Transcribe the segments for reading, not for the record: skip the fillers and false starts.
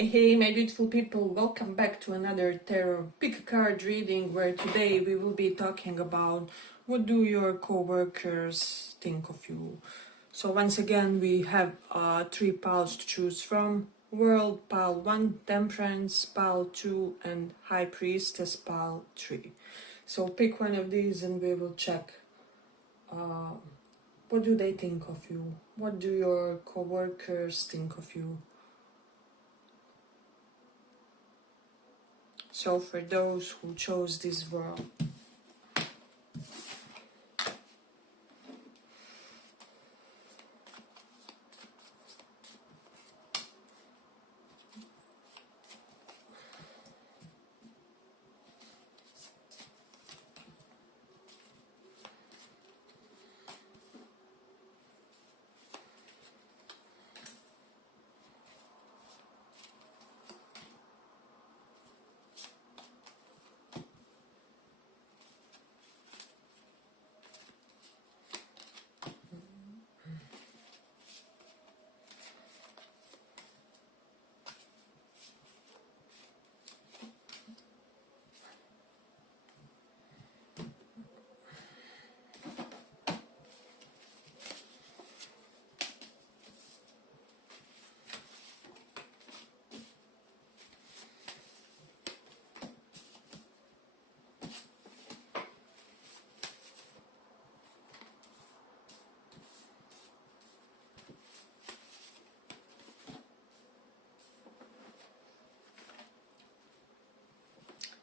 Hey, my beautiful people, welcome back to another tarot pick a card reading where today we will be talking about what do your co-workers think of you. So once again we have three piles to choose from: World pile 1, Temperance pile 2, and High Priestess pile 3. So pick one of these and we will check what do they think of you, what do your co-workers think of you. So for those who chose this world,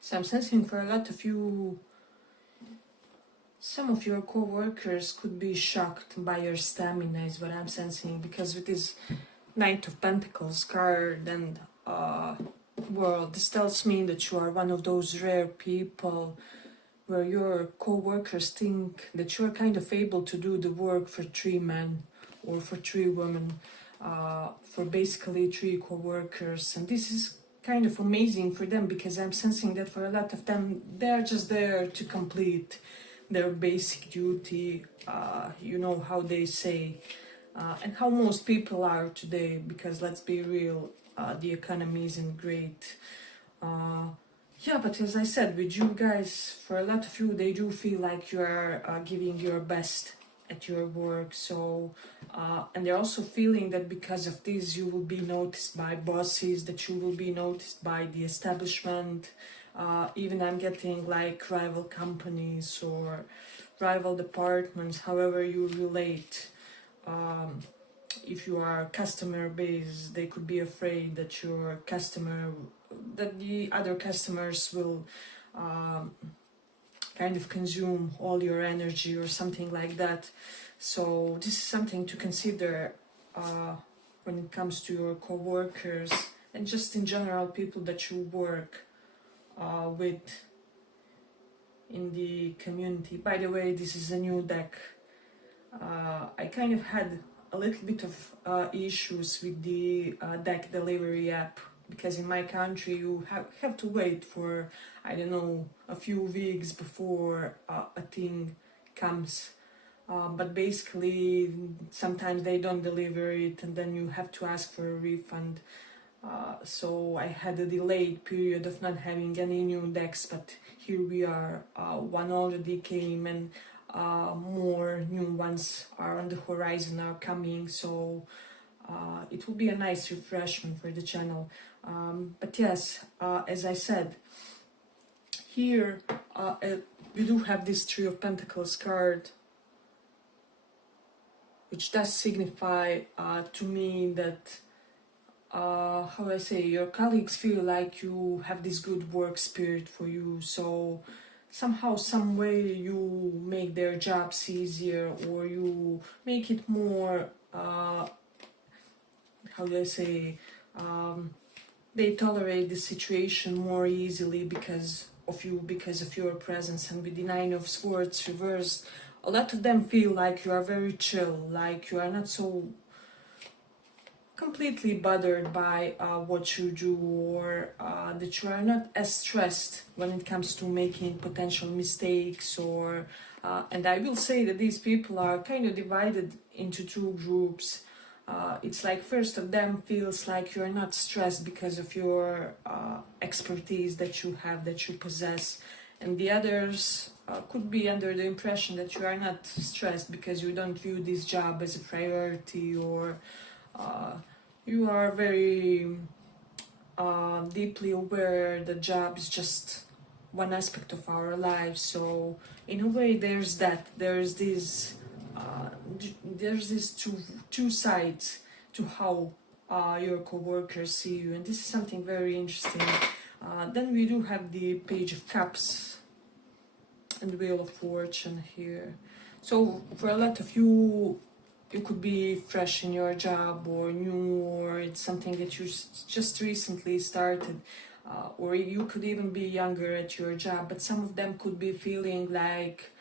so I'm sensing for a lot of you, some of your co-workers could be shocked by your stamina is what I'm sensing, because with this Knight of Pentacles card and world, this tells me that you are one of those rare people where your co-workers think that you're kind of able to do the work for three men or for three women, for basically three co-workers. And this is kind of amazing for them, because I'm sensing that for a lot of them, they're just there to complete their basic duty, you know how they say, and how most people are today, because let's be real, the economy isn't great. Yeah, but as I said, with you guys, for a lot of you, they do feel like you are giving your best at your work. So, and they're also feeling that because of this, you will be noticed by bosses, that you will be noticed by the establishment. Even I'm getting like rival companies or rival departments, however you relate. If you are customer based, they could be afraid that your customer, that the other customers will kind of consume all your energy or something like that. So this is something to consider when it comes to your co-workers and just in general people that you work with in the community. By the way, this is a new deck. I kind of had a little bit of issues with the deck delivery app, because in my country you have to wait for, I don't know, a few weeks before a thing comes. But basically sometimes they don't deliver it and then you have to ask for a refund. So I had a delayed period of not having any new decks, but here we are. One already came and more new ones are on the horizon, are coming, so it will be a nice refreshment for the channel. But yes, as I said, here we do have this Three of Pentacles card, which does signify to me that how I say, your colleagues feel like you have this good work spirit for you, so somehow, some way you make their jobs easier, or you make it more, how do I say, they tolerate the situation more easily because of you, because of your presence. And with the Nine of Swords reversed, a lot of them feel like you are very chill, like you are not so completely bothered by what you do, or that you are not as stressed when it comes to making potential mistakes, or and I will say that these people are kind of divided into two groups. it's like first of them feels like you're not stressed because of your expertise that you have, that you possess, and the others could be under the impression that you are not stressed because you don't view this job as a priority, or you are very deeply aware the job is just one aspect of our lives. So in a way, there's that. There's these two sides to how your coworkers see you, and this is something very interesting. Then we do have the Page of Cups and the Wheel of Fortune here. So for a lot of you, you could be fresh in your job or new, or it's something that you just recently started, or you could even be younger at your job, but some of them could be feeling like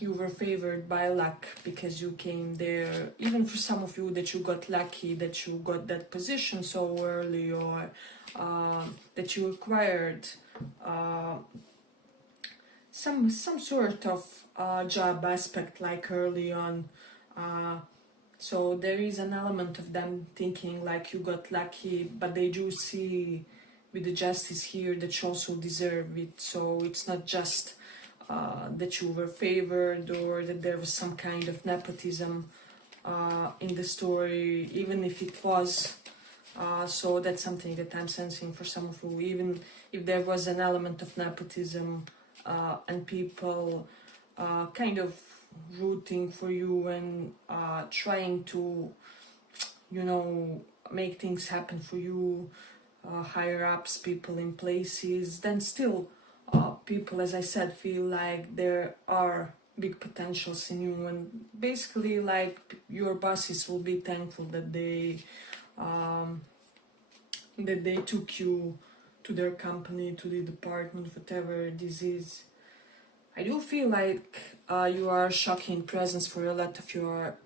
you were favored by luck because you came there. Even for some of you, that you got lucky that you got that position so early, or that you acquired some sort of job aspect like early on. So there is an element of them thinking like you got lucky, but they do see with the justice here that you also deserve it. So it's not just that you were favored or that there was some kind of nepotism in the story, even if it was. So that's something that I'm sensing for some of you. Even if there was an element of nepotism and people kind of rooting for you and trying to, make things happen for you, higher ups, people in places, then still people, as I said, feel like there are big potentials in you, and basically like your bosses will be thankful that they took you to their company, to the department, whatever this is. I do feel like you are a shocking presence for a lot of your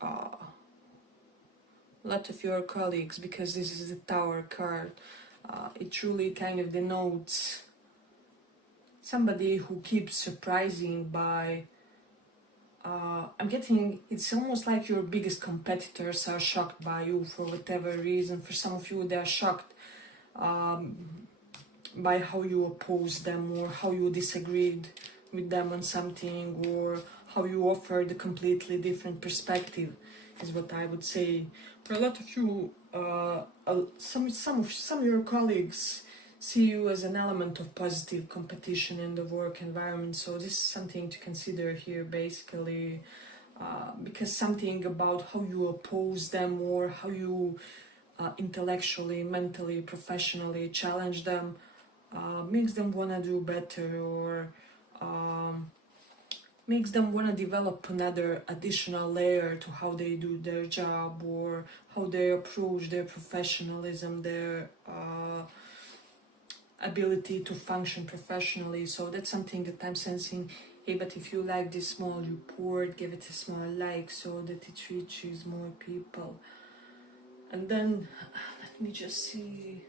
colleagues, because this is the Tower card. It truly kind of denotes somebody who keeps surprising by I'm getting, it's almost like your biggest competitors are shocked by you for whatever reason. For some of you, they are shocked by how you oppose them, or how you disagreed with them on something, or how you offered a completely different perspective, is what I would say. For a lot of you, some of your colleagues see you as an element of positive competition in the work environment. So this is something to consider here, basically, because something about how you oppose them, or how you intellectually, mentally, professionally challenge them, makes them want to do better, or makes them want to develop another additional layer to how they do their job, or how they approach their professionalism, their ability to function professionally. So that's something that I'm sensing. Hey, but if you like this small report, give it a small like so that it reaches more people. And then let me just see.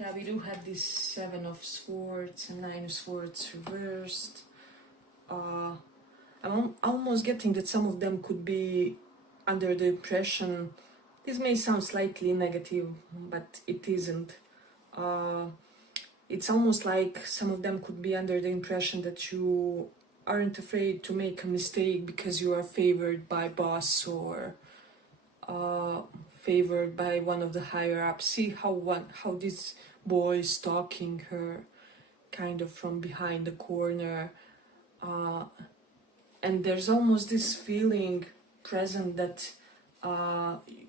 Yeah, we do have this 7 of Swords and 9 of Swords reversed. I'm almost getting that some of them could be under the impression, this may sound slightly negative, but it isn't. It's almost like some of them could be under the impression that you aren't afraid to make a mistake because you are favored by boss, or favored by one of the higher ups. See how this boy is stalking her kind of from behind the corner, and there's almost this feeling present that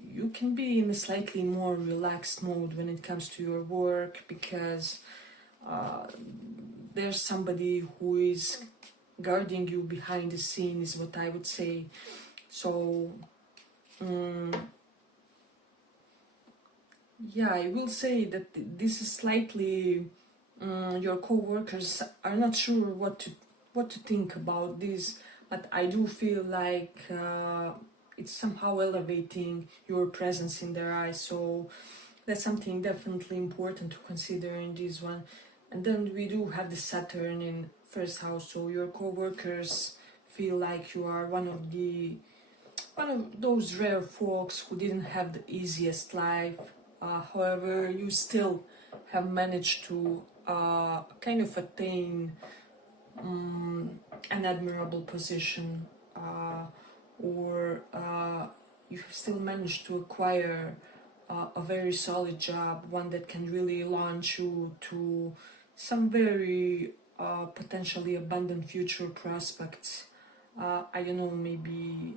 you can be in a slightly more relaxed mode when it comes to your work, because there's somebody who is guarding you behind the scene, is what I would say. So yeah, I will say that this is slightly your co-workers are not sure what to think about this, but I do feel like it's somehow elevating your presence in their eyes. So that's something definitely important to consider in this one. And then we do have the Saturn in first house, so your co-workers feel like you are one of the one of those rare folks who didn't have the easiest life. However, you still have managed to kind of attain an admirable position, or you have still managed to acquire a very solid job, one that can really launch you to some very potentially abundant future prospects. I don't know, maybe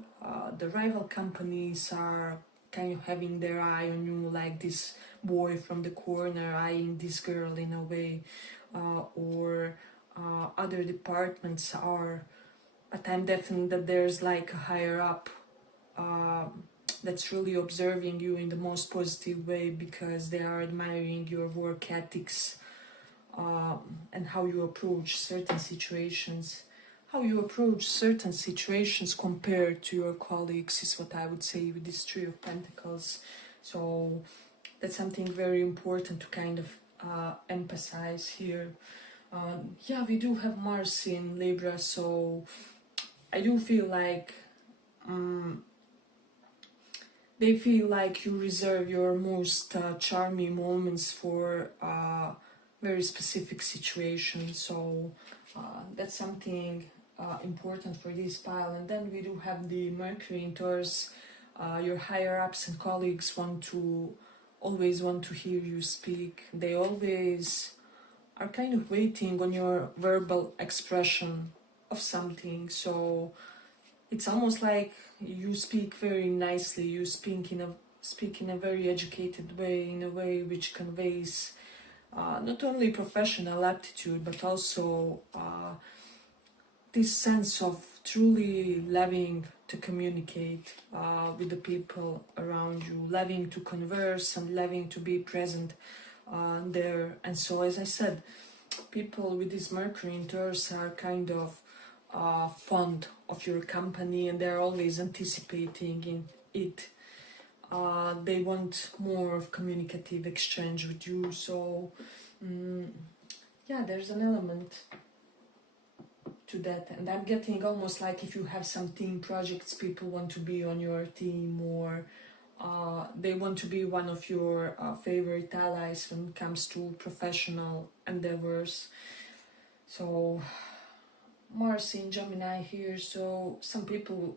the rival companies are kind of having their eye on you, like this boy from the corner eyeing this girl in a way, or other departments are, but I'm definite that there's like a higher up that's really observing you in the most positive way, because they are admiring your work ethics, and how you approach certain situations. How you approach certain situations compared to your colleagues is what I would say with this Three of Pentacles. So that's something very important to kind of emphasize here. Yeah, we do have Mars in Libra, so I do feel like they feel like you reserve your most charming moments for very specific situations. So that's something important for this pile. And then we do have the Mercury in Taurus. Your higher ups and colleagues always want to hear you speak. They always are kind of waiting on your verbal expression of something. So it's almost like you speak very nicely. You speak in a very educated way, in a way which conveys not only professional aptitude, but also this sense of truly loving to communicate with the people around you, loving to converse and loving to be present there. And so, as I said, people with this Mercury in Taurus are kind of fond of your company, and they're always anticipating in it. They want more of communicative exchange with you. So yeah, there's an element to that, and I'm getting almost like if you have some team projects, people want to be on your team, or they want to be one of your favorite allies when it comes to professional endeavors. So Mars in Gemini here, so some people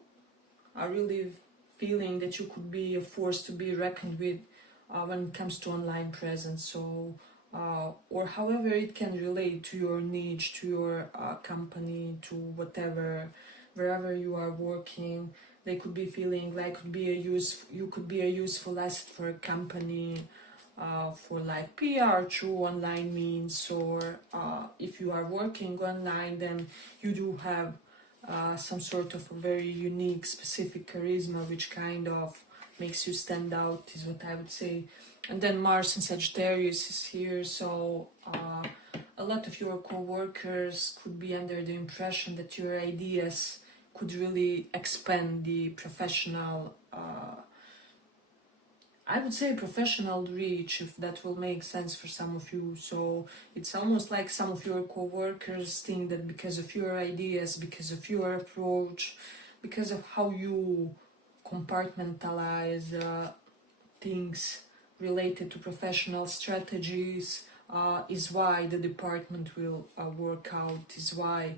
are really feeling that you could be a force to be reckoned with when it comes to online presence. So or however it can relate to your niche, to your company, to whatever, wherever you are working, they could be feeling like you could be a useful asset for a company, for like PR through online means, or if you are working online, then you do have some sort of a very unique, specific charisma, which kind of makes you stand out, is what I would say. And then Mars in Sagittarius is here, so a lot of your co-workers could be under the impression that your ideas could really expand the professional, I would say professional reach, if that will make sense for some of you. So it's almost like some of your co-workers think that because of your ideas, because of your approach, because of how you compartmentalize things related to professional strategies, is why the department will work out, is why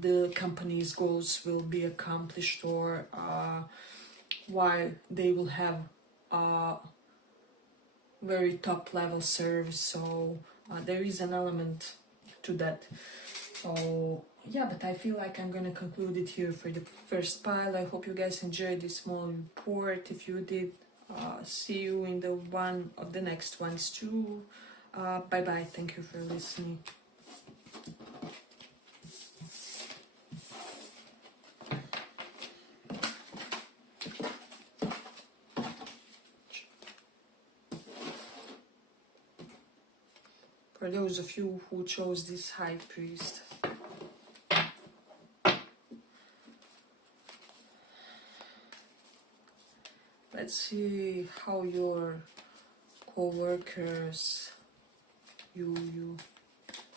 the company's goals will be accomplished, or why they will have very top level service. So there is an element to that. So yeah, but I feel like I'm gonna conclude it here for the first pile. I hope you guys enjoyed this small report. If you did, see you in the one of the next ones too. Bye bye. Thank you for listening. For those of you who chose this High Priest, let's see how your co-workers view you.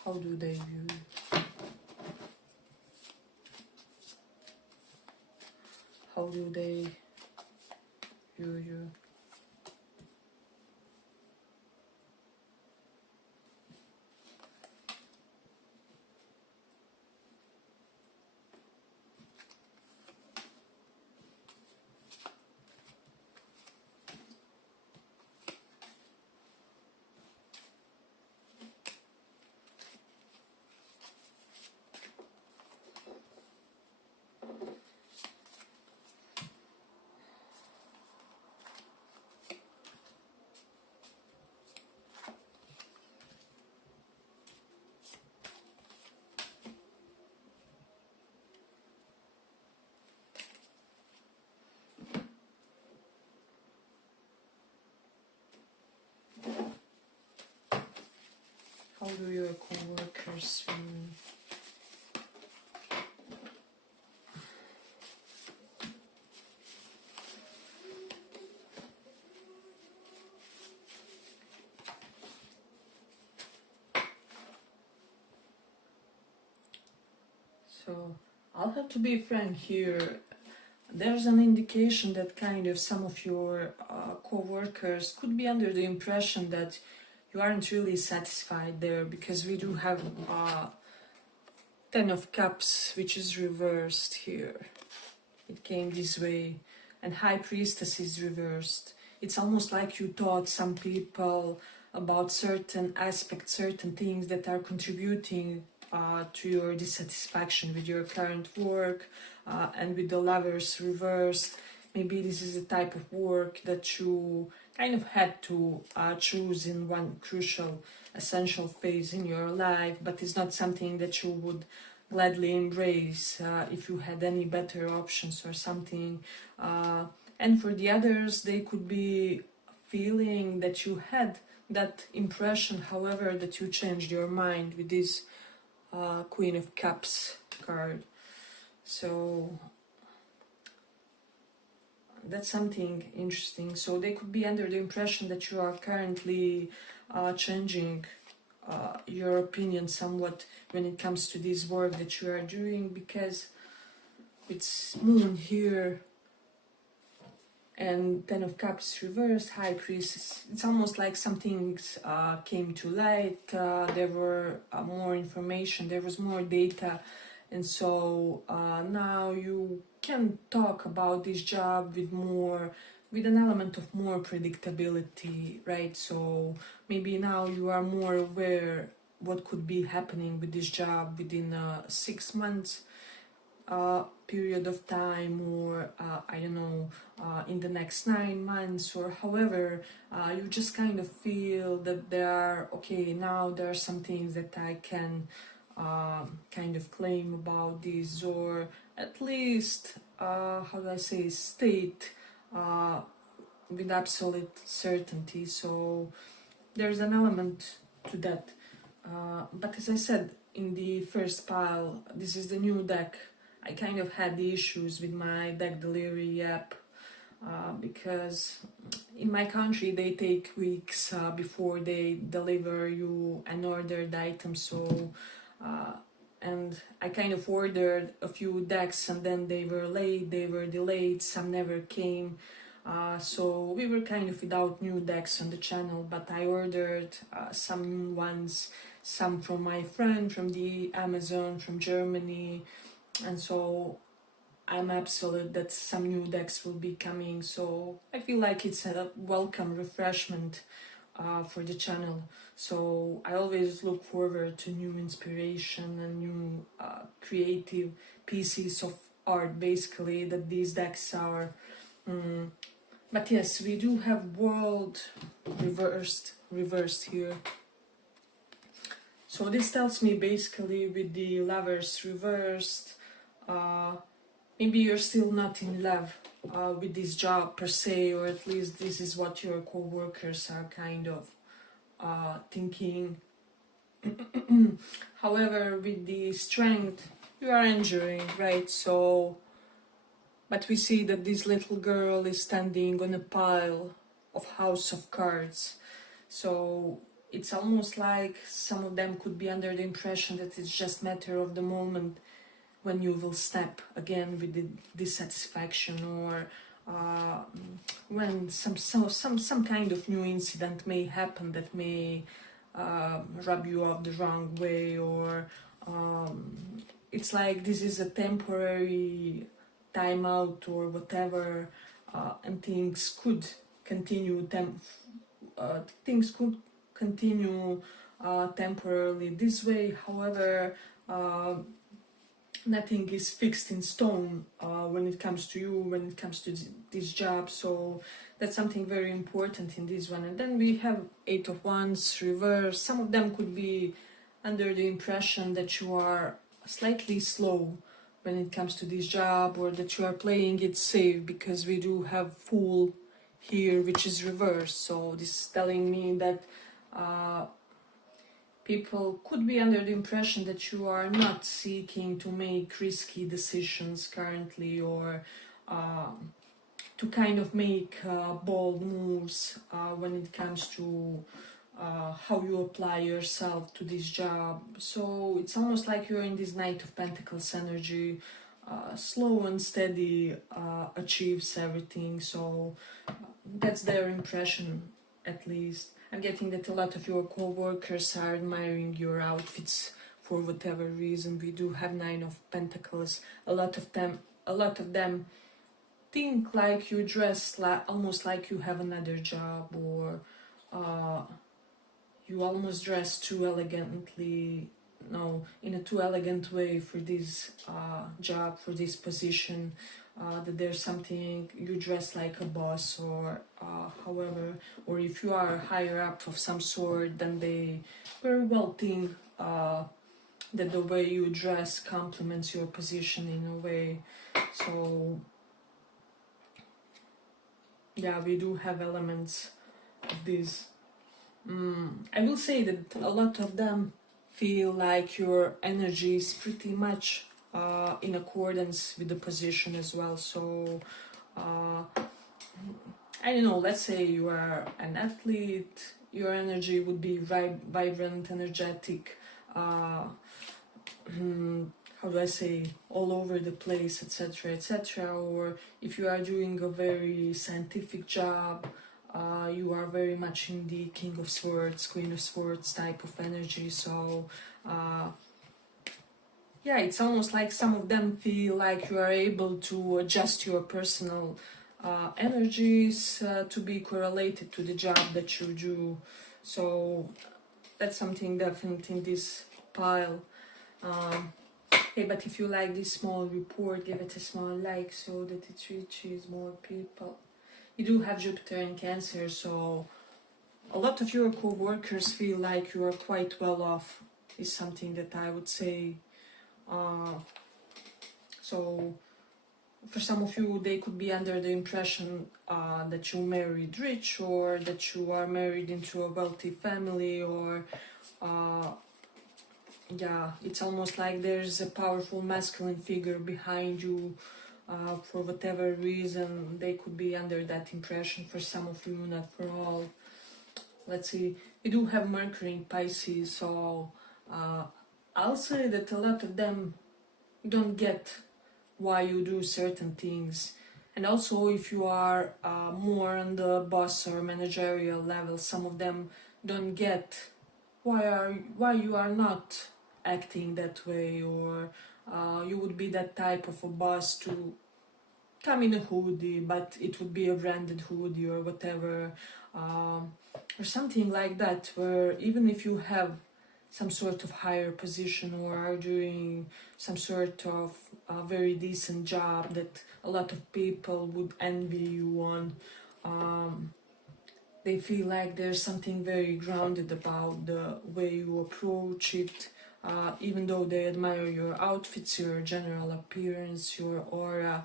How do they view you? how do they view you? How do your coworkers view? So I'll have to be frank here. There's an indication that kind of some of your co-workers could be under the impression that you aren't really satisfied there, because we do have Ten of Cups, which is reversed here. It came this way, and High Priestess is reversed. It's almost like you taught some people about certain aspects, certain things that are contributing to your dissatisfaction with your current work, and with the Lovers reversed. Maybe this is a type of work that you kind of had to choose in one crucial, essential phase in your life, but it's not something that you would gladly embrace if you had any better options or something. And for the others, they could be feeling that you had that impression, however, that you changed your mind with this Queen of Cups card. So that's something interesting. So they could be under the impression that you are currently changing your opinion somewhat when it comes to this work that you are doing, because it's Moon here and Ten of Cups reversed, High Priestess. It's almost like some things came to light, there were more information, there was more data, and so now you can talk about this job with an element of more predictability, right? So maybe now you are more aware what could be happening with this job within 6 months period of time, or I don't know, in the next 9 months, or however, you just kind of feel that there are, okay, now there are some things that I can kind of claim about this, or at least, how do I say, state with absolute certainty. So there's an element to that. But as I said in the first pile, this is the new deck. I kind of had the issues with my deck delivery app because in my country they take weeks before they deliver you an ordered item. So and I kind of ordered a few decks, and then they were late, they were delayed, some never came. So we were kind of without new decks on the channel, but I ordered some new ones, some from my friend from the Amazon from Germany, and so I'm absolute that some new decks will be coming. So I feel like it's a welcome refreshment for the channel. So I always look forward to new inspiration and new creative pieces of art, basically, that these decks are. But yes, we do have World reversed here. So this tells me basically with the Lovers reversed, maybe you're still not in love with this job per se, or at least this is what your co-workers are kind of thinking. However, with the Strength, you are enjoying, right? So, but we see that this little girl is standing on a pile of House of Cards. So it's almost like some of them could be under the impression that it's just matter of the moment when you will snap again with the dissatisfaction, or when some kind of new incident may happen that may rub you up the wrong way, or it's like this is a temporary timeout or whatever, and things could continue things could continue temporarily this way. However, nothing is fixed in stone when it comes to you, when it comes to this job. So that's something very important in this one. And then we have Eight of Wands reverse. Some of them could be under the impression that you are slightly slow when it comes to this job, or that you are playing it safe, because we do have Fool here, which is reversed. So this is telling me that people could be under the impression that you are not seeking to make risky decisions currently, or to kind of make bold moves when it comes to how you apply yourself to this job. So it's almost like you're in this Knight of Pentacles energy. Slow and steady achieves everything. So that's their impression, at least. I'm getting that a lot of your co-workers are admiring your outfits for whatever reason. We do have Nine of Pentacles. A lot of them think like you dress almost like you have another job, or you almost dress too elegantly, no, in a too elegant way for this job, for this position, that there's something, you dress like a boss, or however, or if you are higher up of some sort, then they very well think that the way you dress complements your position in a way. So yeah, we do have elements of this. I will say that a lot of them feel like your energy is pretty much in accordance with the position as well. So I don't know, let's say you are an athlete, your energy would be vibrant, energetic, how do I say, all over the place, etc., etc. Or if you are doing a very scientific job, you are very much in the King of Swords, Queen of Swords type of energy. So yeah, it's almost like some of them feel like you are able to adjust your personal energies to be correlated to the job that you do. So that's something definite in this pile. Hey, but if you like this small report, give it a small like so that it reaches more people. You do have Jupiter in Cancer, so a lot of your co-workers feel like you are quite well off, is something that I would say. So for some of you, they could be under the impression that you married rich, or that you are married into a wealthy family, or yeah, it's almost like there's a powerful masculine figure behind you. For whatever reason, they could be under that impression. For some of you, not for all. Let's see, we do have Mercury in Pisces, so I'll say that a lot of them don't get why you do certain things. And also, if you are more on the boss or managerial level, some of them don't get why you are not acting that way, or you would be that type of a boss to come in a hoodie, but it would be a branded hoodie or whatever, or something like that, where even if you have some sort of higher position, or are doing some sort of very decent job that a lot of people would envy you on, they feel like there's something very grounded about the way you approach it, even though they admire your outfits, your general appearance, your aura.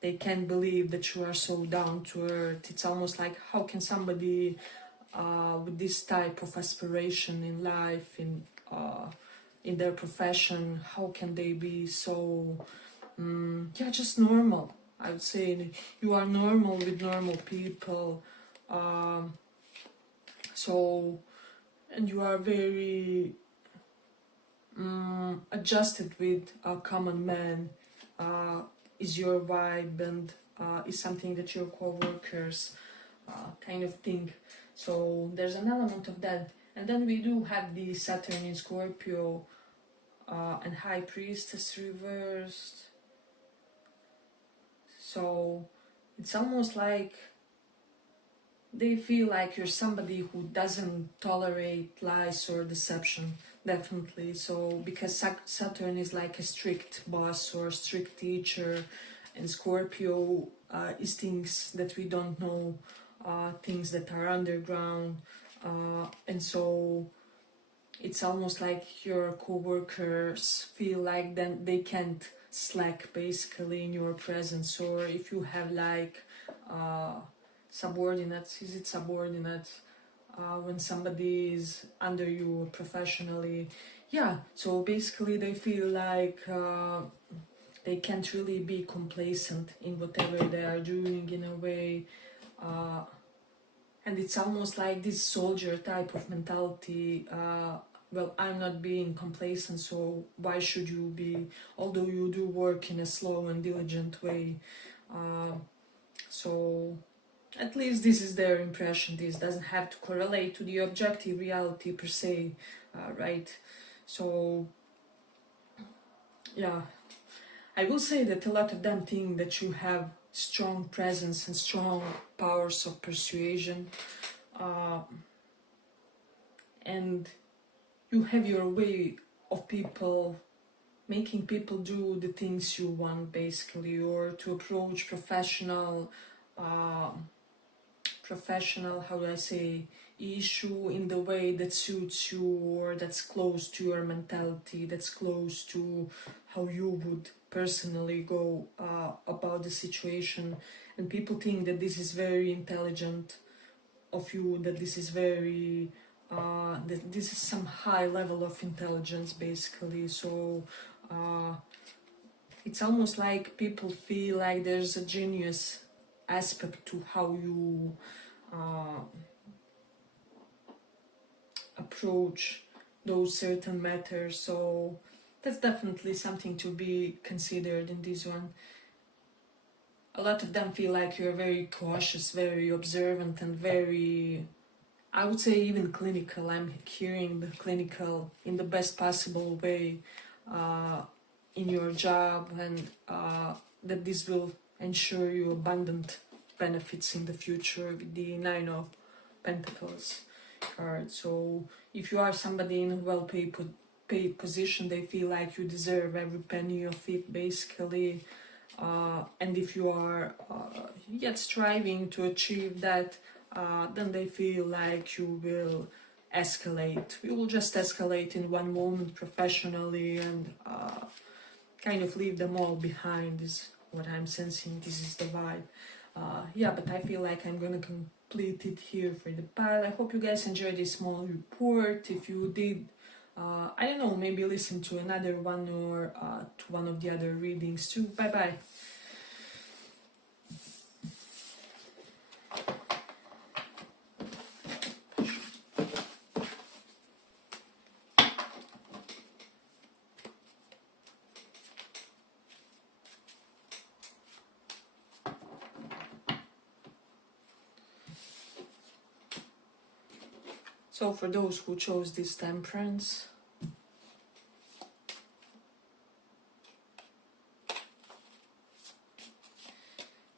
They can't believe that you are so down to earth. It's almost like, how can somebody with this type of aspiration in life, in their profession, how can they be so yeah, just normal? I would say you are normal with normal people. So, and you are very adjusted with a common man is your vibe, and is something that your co-workers kind of think. So there's an element of that. And then we do have the Saturn in Scorpio and High Priestess reversed. So it's almost like they feel like you're somebody who doesn't tolerate lies or deception, definitely. So because Saturn is like a strict boss or strict teacher, and Scorpio is things that we don't know, things that are underground, and so it's almost like your co-workers feel like then they can't slack basically in your presence. Or if you have like subordinates, is it subordinates, when somebody is under you professionally, yeah, so basically they feel like they can't really be complacent in whatever they are doing in a way, and it's almost like this soldier type of mentality. Well, I'm not being complacent, so why should you be, although you do work in a slow and diligent way. So at least this is their impression. This doesn't have to correlate to the objective reality per se, right? So yeah, I will say that a lot of them think that you have strong presence and strong powers of persuasion, and you have your way of making people do the things you want basically, or to approach professional, how do I say, issue in the way that suits you, or that's close to your mentality, that's close to how you would personally go about the situation. And people think that this is very intelligent of you, that this is very that this is some high level of intelligence basically. So it's almost like people feel like there's a genius aspect to how you approach those certain matters. So that's definitely something to be considered in this one. A lot of them feel like you're very cautious, very observant, and very, I would say, even clinical. I'm hearing the clinical in the best possible way in your job, and that this will ensure you abundant benefits in the future with the Nine of Pentacles card. So if you are somebody in a well-paid position, they feel like you deserve every penny of it basically. And if you are yet striving to achieve that, then they feel like you will escalate. You will just escalate in one moment professionally, and kind of leave them all behind is what I'm sensing. This is the vibe. Yeah, but I feel like I'm gonna complete it here for the pile. I hope you guys enjoyed this small report. If you did, I don't know, maybe listen to another one, or to one of the other readings too. Bye bye. So for those who chose this Temperance,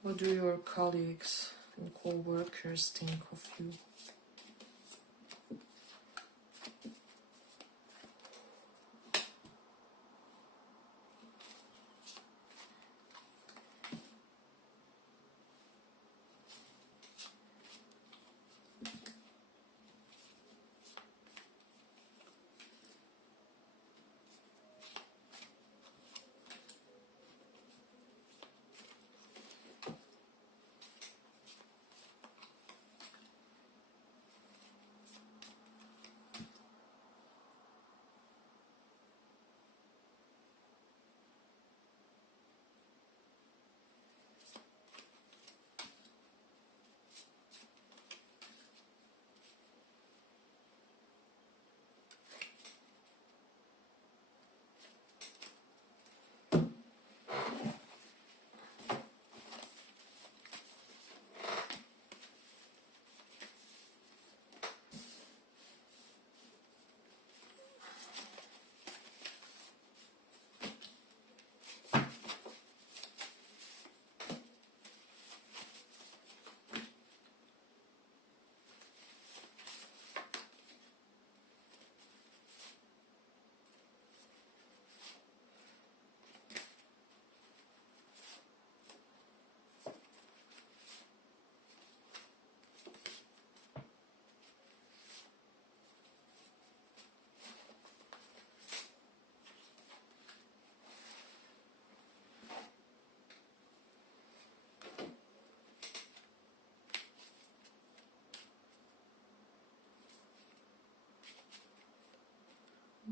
what do your colleagues and co-workers think of you?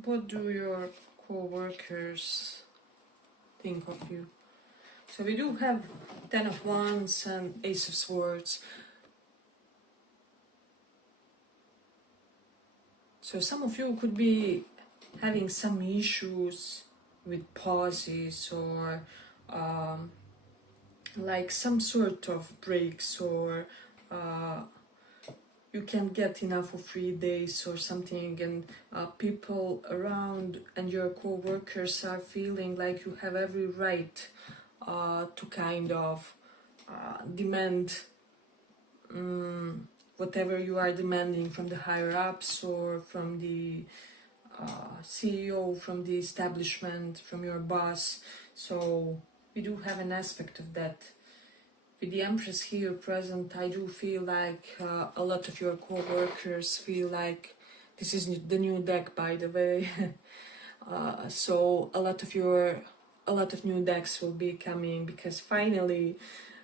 what do your co-workers think of you? So we do have 10 of Wands and Ace of Swords. So some of you could be having some issues with pauses or like some sort of breaks, or you can't get enough of free days or something, and people around and your co-workers are feeling like you have every right to kind of demand whatever you are demanding from the higher ups or from the CEO, from the establishment, from your boss. So we do have an aspect of that. With the Empress here present, I do feel like a lot of your co-workers feel like this is the new deck, by the way. So a lot of new decks will be coming, because finally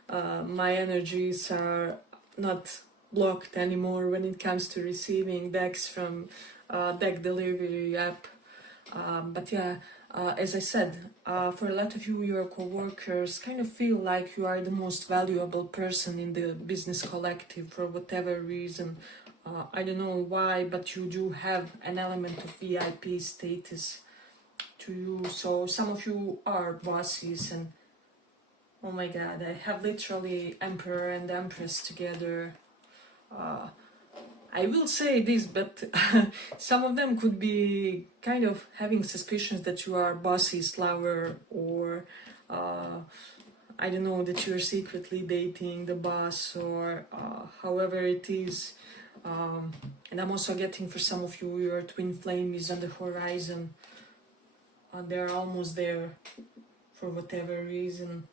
my energies are not blocked anymore when it comes to receiving decks from deck delivery app. But yeah, as I said, for a lot of you, your co-workers kind of feel like you are the most valuable person in the business collective for whatever reason. I don't know why, but you do have an element of VIP status to you. So some of you are bosses, and oh my god, I have literally Emperor and Empress together. I will say this, but some of them could be kind of having suspicions that you are boss's lover, or I don't know, that you're secretly dating the boss, or however it is. And I'm also getting, for some of you, your twin flame is on the horizon. They're almost there for whatever reason.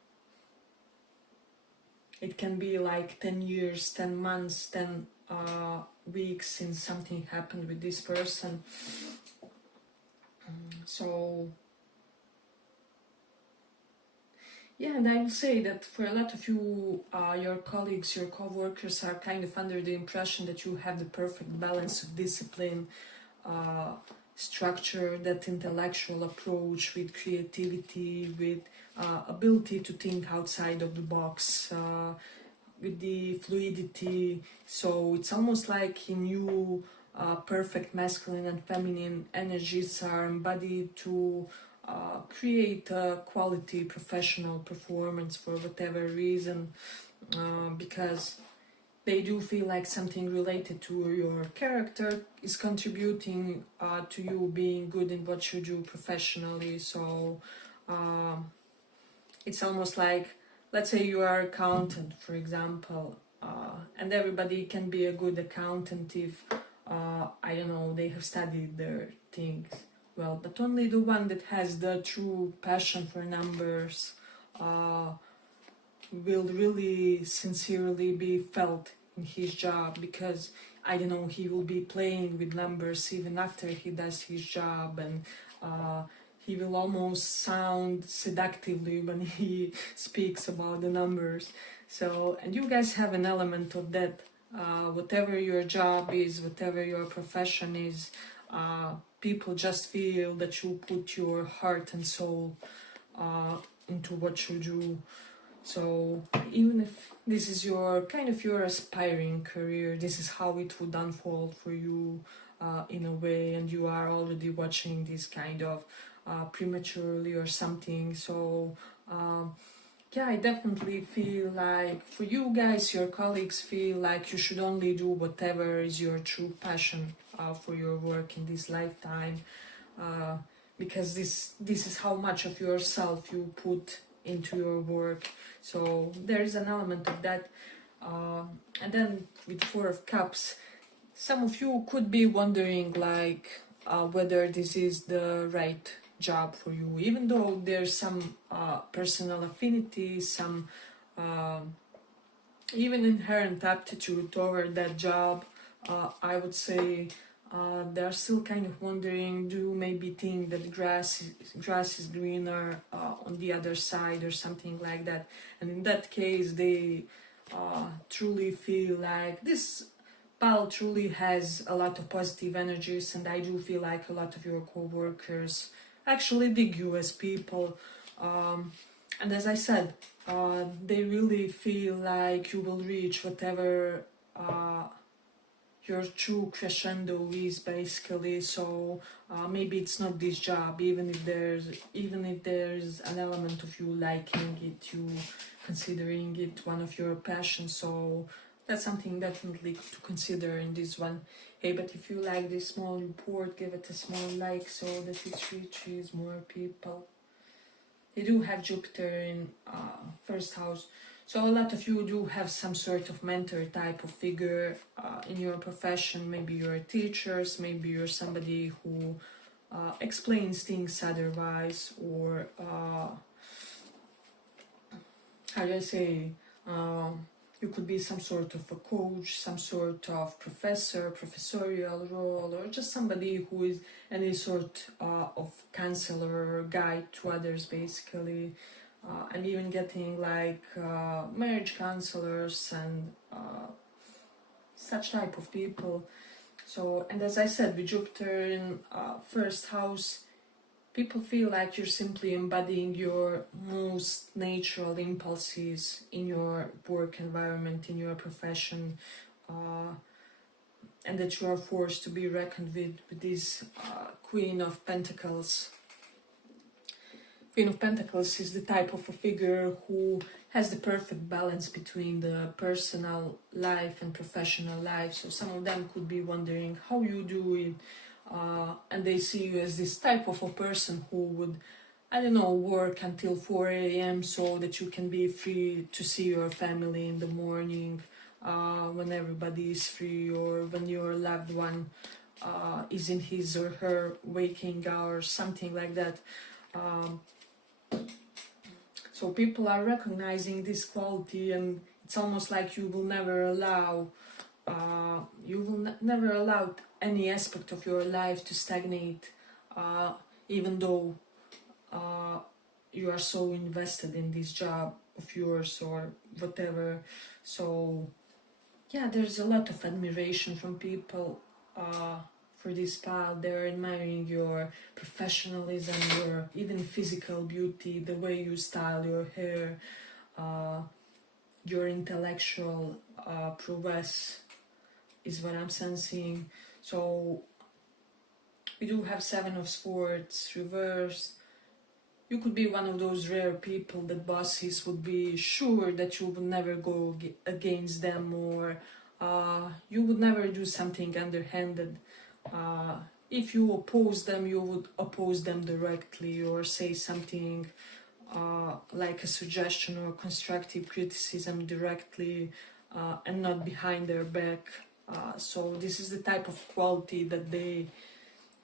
It can be like 10 years, 10 months, 10 weeks since something happened with this person. So yeah, and I will say that for a lot of you, your colleagues, your co-workers are kind of under the impression that you have the perfect balance of discipline, structure, that intellectual approach with creativity, with ability to think outside of the box, with the fluidity. So it's almost like in you, perfect masculine and feminine energies are embodied to create a quality professional performance for whatever reason, because they do feel like something related to your character is contributing to you being good in what you do professionally. So it's almost like, let's say you are accountant, for example, and everybody can be a good accountant if I don't know, they have studied their things well, but only the one that has the true passion for numbers will really sincerely be felt in his job, because I don't know, he will be playing with numbers even after he does his job, and he will almost sound seductively when he speaks about the numbers. So, and you guys have an element of that. Whatever your job is, whatever your profession is, people just feel that you put your heart and soul into what you do. So even if this is your kind of your aspiring career, this is how it would unfold for you in a way, and you are already watching this kind of prematurely or something. So yeah, I definitely feel like for you guys, your colleagues feel like you should only do whatever is your true passion for your work in this lifetime, because this is how much of yourself you put into your work. So there is an element of that. And then with Four of Cups, some of you could be wondering like whether this is the right job for you, even though there's some personal affinity, some even inherent aptitude toward that job. I would say they're still kind of wondering, do you maybe think that grass is greener on the other side or something like that. And in that case, they truly feel like this pal truly has a lot of positive energies, and I do feel like a lot of your co-workers actually dig you as people. And as I said, they really feel like you will reach whatever your true crescendo is, basically. So maybe it's not this job, even if there's an element of you liking it, you considering it one of your passions. So that's something definitely to consider in this one. Hey, but if you like this small report, give it a small like so that it reaches more people. They do have Jupiter in first house, so a lot of you do have some sort of mentor type of figure in your profession. Maybe you're teachers, maybe you're somebody who explains things otherwise, or how do I say, you could be some sort of a coach, some sort of professor, professorial role, or just somebody who is any sort of counselor or guide to others, basically. I'm even getting like marriage counselors and such type of people. So, and as I said, with Jupiter in first house, people feel like you're simply embodying your most natural impulses in your work environment, in your profession, and that you are forced to be reckoned with this Queen of Pentacles. Queen of Pentacles is the type of a figure who has the perfect balance between the personal life and professional life. So some of them could be wondering how you do it, and they see you as this type of a person who would, I don't know, work until 4 a.m. so that you can be free to see your family in the morning when everybody is free, or when your loved one is in his or her waking hours, something like that. So people are recognizing this quality, and it's almost like you will never allow never allow any aspect of your life to stagnate, even though you are so invested in this job of yours or whatever. So yeah, there's a lot of admiration from people for this path. They're admiring your professionalism, your even physical beauty, the way you style your hair, your intellectual prowess is what I'm sensing. So we do have Seven of Swords reversed. You could be one of those rare people that bosses would be sure that you would never go against them, or you would never do something underhanded. If you oppose them, you would oppose them directly, or say something like a suggestion or constructive criticism directly, and not behind their back. So this is the type of quality that they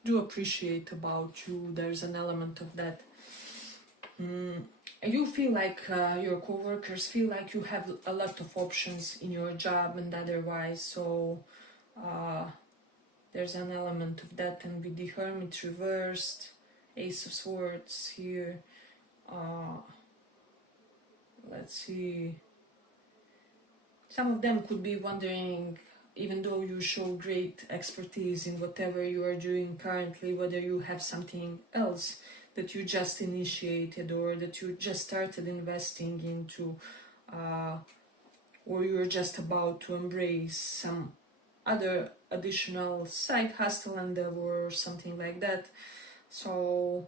do appreciate about you. There's an element of that. You feel like your co-workers feel like you have a lot of options in your job and otherwise, so there's an element of that. And with the Hermit reversed, Ace of Swords here, let's see, some of them could be wondering, even though you show great expertise in whatever you are doing currently, whether you have something else that you just initiated, or that you just started investing into, or you're just about to embrace some other additional side hustle endeavor or something like that. So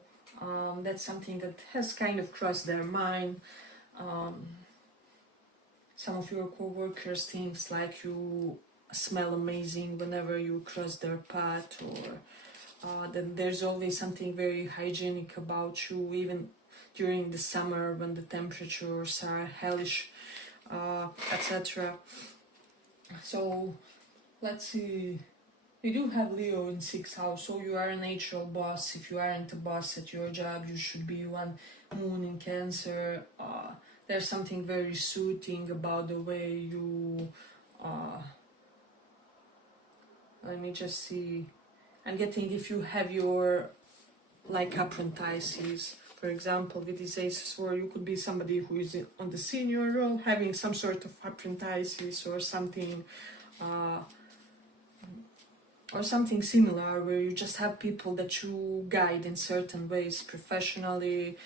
that's something that has kind of crossed their mind. Some of your co-workers thinks like you smell amazing whenever you cross their path, or that there's always something very hygienic about you, even during the summer when the temperatures are hellish, etc. So let's see, we do have Leo in 6th house, so you are a natural boss. If you aren't a boss at your job, you should be one. Moon in Cancer, there's something very soothing about the way you, let me just see, I'm getting if you have your like apprentices, for example, with this Ace of Swords, you could be somebody who is on the senior role, having some sort of apprentices or something, or something similar, where you just have people that you guide in certain ways professionally.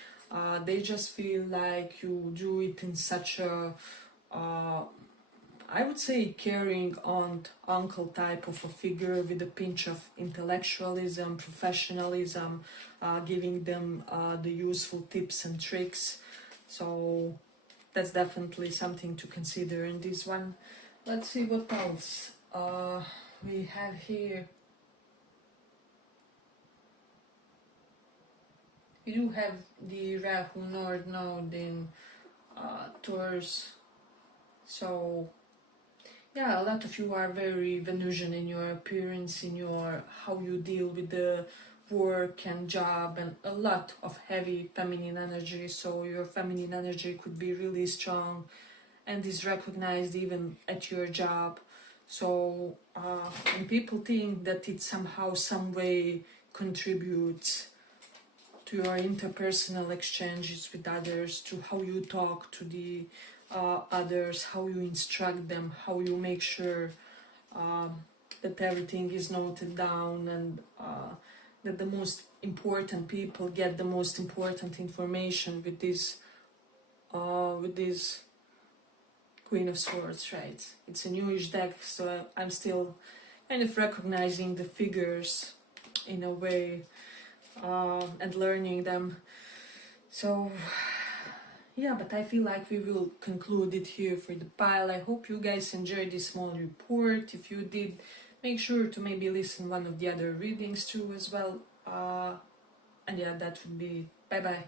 They just feel like you do it in such a I would say caring aunt, uncle type of a figure, with a pinch of intellectualism, professionalism, giving them the useful tips and tricks. So that's definitely something to consider in this one. Let's see what else we have here. We do have the Rahu Nord node in Taurus. So yeah, a lot of you are very Venusian in your appearance, in your how you deal with the work and job, and a lot of heavy feminine energy. So your feminine energy could be really strong and is recognized even at your job. So when people think that it somehow, some way contributes to your interpersonal exchanges with others, to how you talk to the others, how you instruct them, how you make sure that everything is noted down, and that the most important people get the most important information with this Queen of Swords, right? It's a newish deck, so I'm still kind of recognizing the figures in a way, and learning them. So yeah, but I feel like we will conclude it here for the pile. I hope you guys enjoyed this small report. If you did, make sure to maybe listen one of the other readings too as well. And yeah, that would be bye bye.